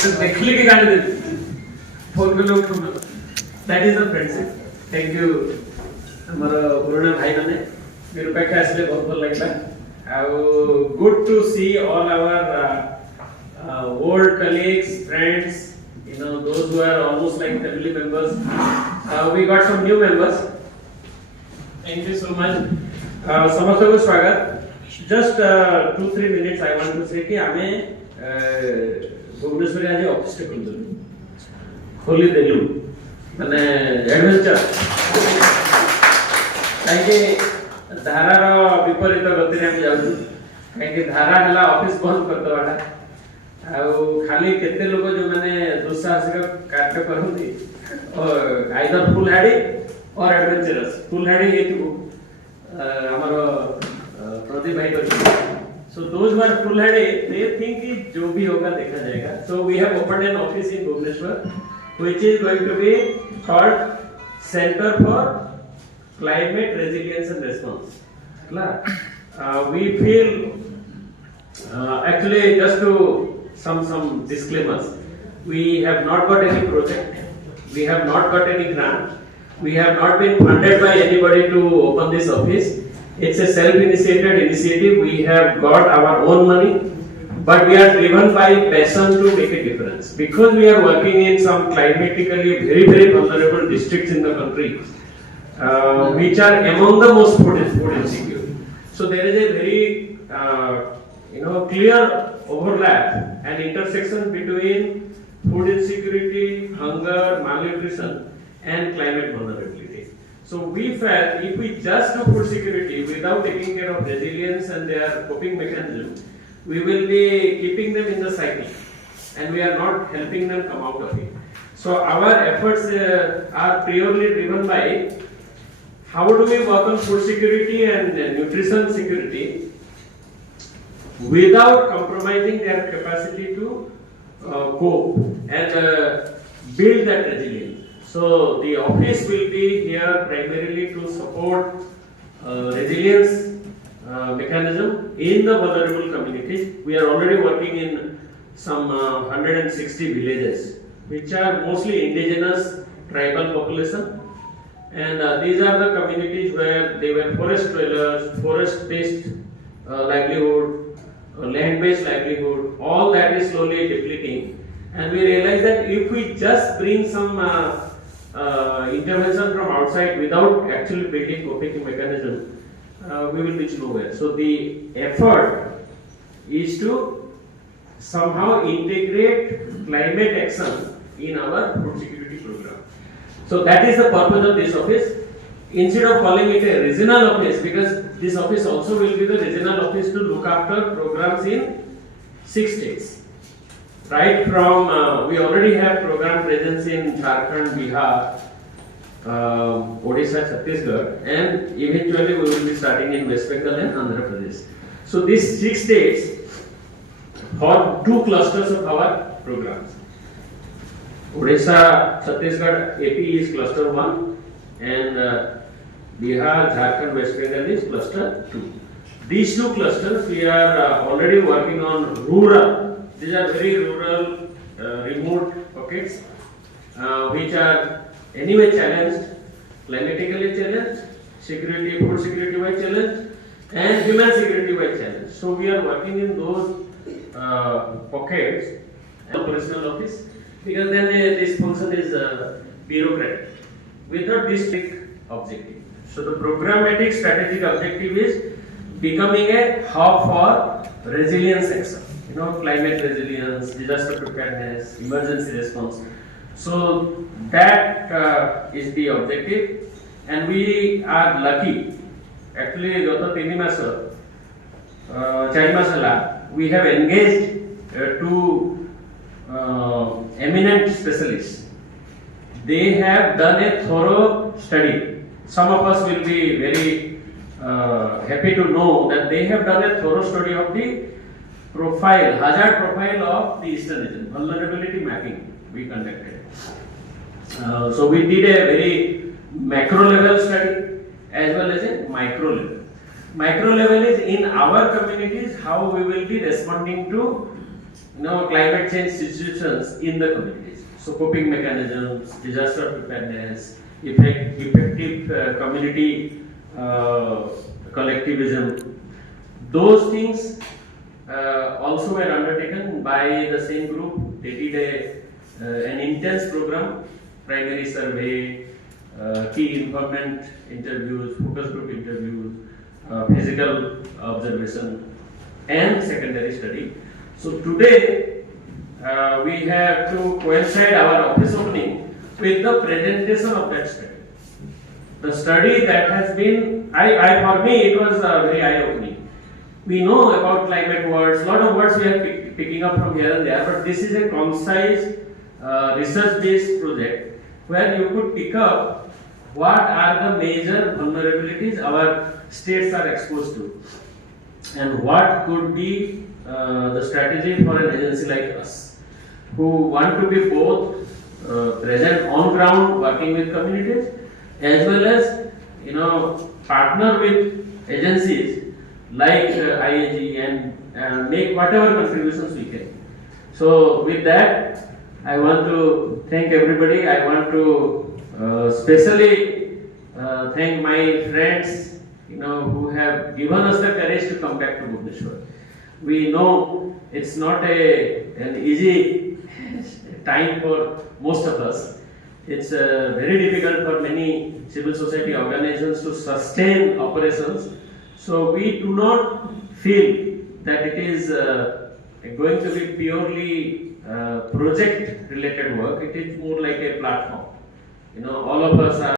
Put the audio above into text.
देखली की गाड़ी दे फोन कर लो उठो that is the friendship thank you हमारा पुराना भाई माने मेरे पाखे आसले बहुत भल लगला good to see all our old colleagues friends those who are almost like family members we got some new members thank you so much समस्त को स्वागत just 2-3 minutes I want to say कि हमें भुवनेश्वर आज ऑफिस टे खोली देलु माने एडवेंचर काहे धारार विपरीत गति रे हम जाउ काहे धारा हला ऑफिस बंद कर दवाटा आ खाली केते लोग जो माने दुस्साहसिक कार्य करथि और आइदर फुल हैडी और एडवेंचरस फुल हैडी हेतु हमर प्रदीप भाई कर So those who are full-headed, they think कि जो भी होगा देखा जाएगा. So we have opened an office in Bhubaneswar, which is going to be called Center for Climate Resilience and Response. We feel actually just to some disclaimers. We have not got any project. We have not got any grant. We have not been funded by anybody to open this office. It's a self-initiated initiative. We have got our own money, but we are driven by passion to make a difference. Because we are working in some climatically very vulnerable districts in the country, which are among the most food insecure. So there is a very clear overlap and intersection between food insecurity, hunger, malnutrition, and climate vulnerability. So we felt if we just do food security without taking care of resilience and their coping mechanism, we will be keeping them in the cycle and we are not helping them come out of it. So our efforts are purely driven by how do we work on food security and nutrition security without compromising their capacity to cope and build that resilience. So the office will be here primarily to support resilience mechanism in the vulnerable communities. We are already working in some 160 villages, which are mostly indigenous tribal population, and these are the communities where they were forest dwellers, forest-based livelihood, land-based livelihood. All that is slowly depleting, and we realize that if we just bring some intervention from outside without actually building coping mechanism, we will reach nowhere. So the effort is to somehow integrate climate action in our food security program. So that is the purpose of this office. Instead of calling it a regional office, because this office also will be the regional office to look after programs in 6 states. Right from, we already have program presence in Jharkhand, Bihar, Odisha, Chhattisgarh, and eventually we will be starting in West Bengal and Andhra Pradesh. So these 6 states form 2 clusters of our programs. Odisha, Chhattisgarh, AP is cluster 1, and Bihar, Jharkhand, West Bengal is cluster 2. These 2 clusters we are already working on rural. These are very rural, remote pockets, which are anyway challenged, climatically challenged, food security wise challenged, and human security wise challenged. So we are working in those pockets, operational office, because then this function is bureaucratic, without district objective. So the programmatic strategic objective is becoming a hub for resilience action. Climate resilience, disaster preparedness, emergency response. So that is the objective, and we are lucky. Actually, gata 3 maas 4 maas hala we have engaged 2 eminent specialists. They have done a thorough study. Some of us will be very happy to know that they have done a thorough study of the hazard profile of the eastern region, vulnerability mapping we conducted. So we did a very macro level study as well as a micro level. Micro level is in our communities how we will be responding to climate change situations in the communities. So coping mechanisms, disaster preparedness, effective community collectivism, those things also were undertaken by the same group. They did an intense program, primary survey, key informant interviews, focus group interviews, physical observation, and secondary study. So today we have to coincide our office opening with the presentation of that study. The study that has been, for me, it was very eye-opening. We know about climate words, a lot of words we are picking up from here and there, but this is a concise research-based project where you could pick up what are the major vulnerabilities our states are exposed to and what could be the strategy for an agency like us who want to be both present on ground working with communities as well as partner with agencies like IAG and make whatever contributions we can. So with that, I want to thank everybody. I want to especially thank my friends who have given us the courage to come back to Bhubaneswar. We know it's not an easy time for most of us. It's very difficult for many civil society organizations to sustain operations. So we do not feel that it is going to be purely project related work. It is more like a platform. All of us are